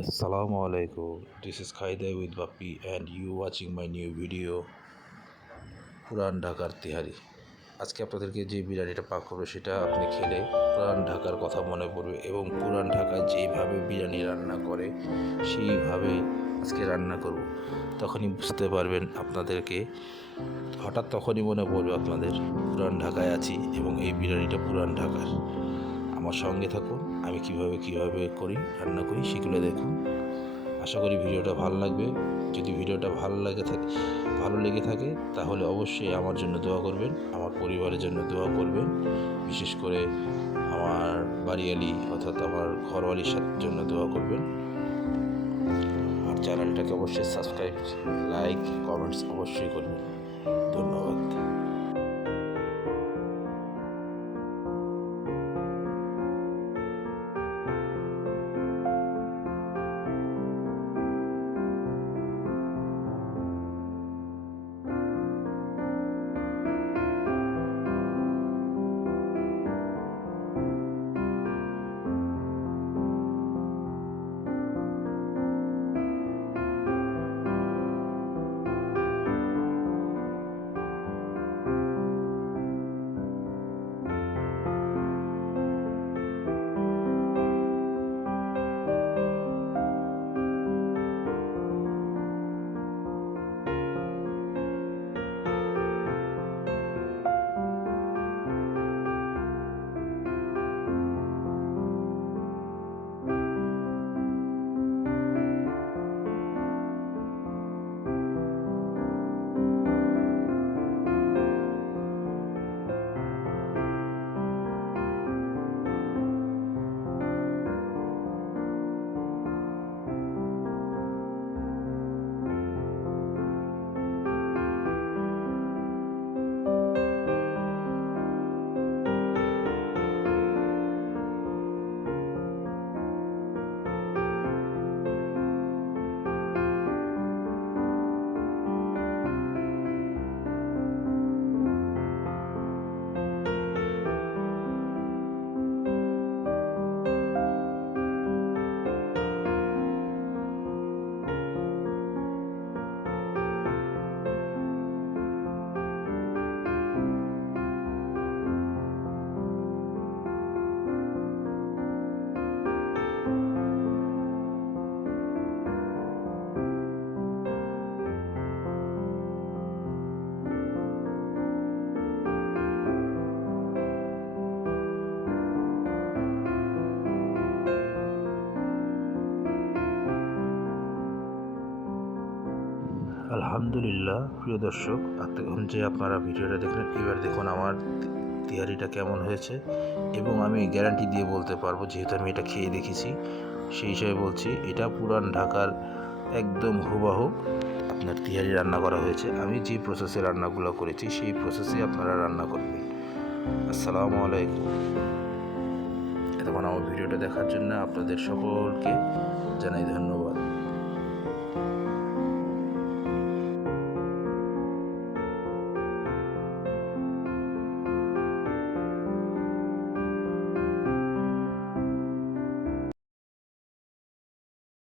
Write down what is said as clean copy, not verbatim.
Assalamu alaikum. This is Khaida with Bapi and you watching my new video পুরান ঢাকার তিহারি। আজকে আপনাদেরকে যে বিরিয়ানিটা পাক করবো সেটা আপনি খেলে পুরান ঢাকার কথা মনে পড়বে এবং পুরান ঢাকায় যেভাবে বিরিয়ানি রান্না করে সেইভাবে আজকে রান্না করব। তখনই বুঝতে পারবেন আপনাদেরকে হঠাৎ তখনই মনে পড়বে আপনাদের পুরান ঢাকায় আছি এবং এই বিরিয়ানিটা পুরান ঢাকার। আমার সঙ্গে থাকুন, আমি কিভাবে করি রান্না করি সেগুলো দেখুন। আশা করি ভিডিওটা ভালো লাগবে। যদি ভিডিওটা ভালো লেগে থাকে তাহলে অবশ্যই আমার জন্য দোয়া করবেন, আমার পরিবারের জন্য দোয়া করবেন, বিশেষ করে আমার বাড়িয়ালি অর্থাৎ আমার ঘরওয়ালির জন্য দোয়া করবেন। আর চ্যানেলটাকে অবশ্যই সাবস্ক্রাইব, লাইক, কমেন্টস অবশ্যই করবেন। ধন্যবাদ। আলহামদুলিল্লাহ। প্রিয় দর্শক, এতক্ষণ যে আপনারা ভিডিওটা দেখলেন, এবার দেখুন আমার তিহারিটা কেমন হয়েছে এবং আমি গ্যারান্টি দিয়ে বলতে পারবো, যেহেতু আমি এটা খেয়ে দেখেছি সেই হিসাবে বলছি, এটা পুরান ঢাকার একদম হুবাহু আপনার তিহারি রান্না করা হয়েছে। আমি যে প্রসেসে রান্নাগুলো করেছি সেই প্রসেসে আপনারা রান্না করবেন। আসসালামু আলাইকুম। এতক্ষণ আমার ভিডিওটা দেখার জন্য আপনাদের সকলকে জানাই ধন্যবাদ।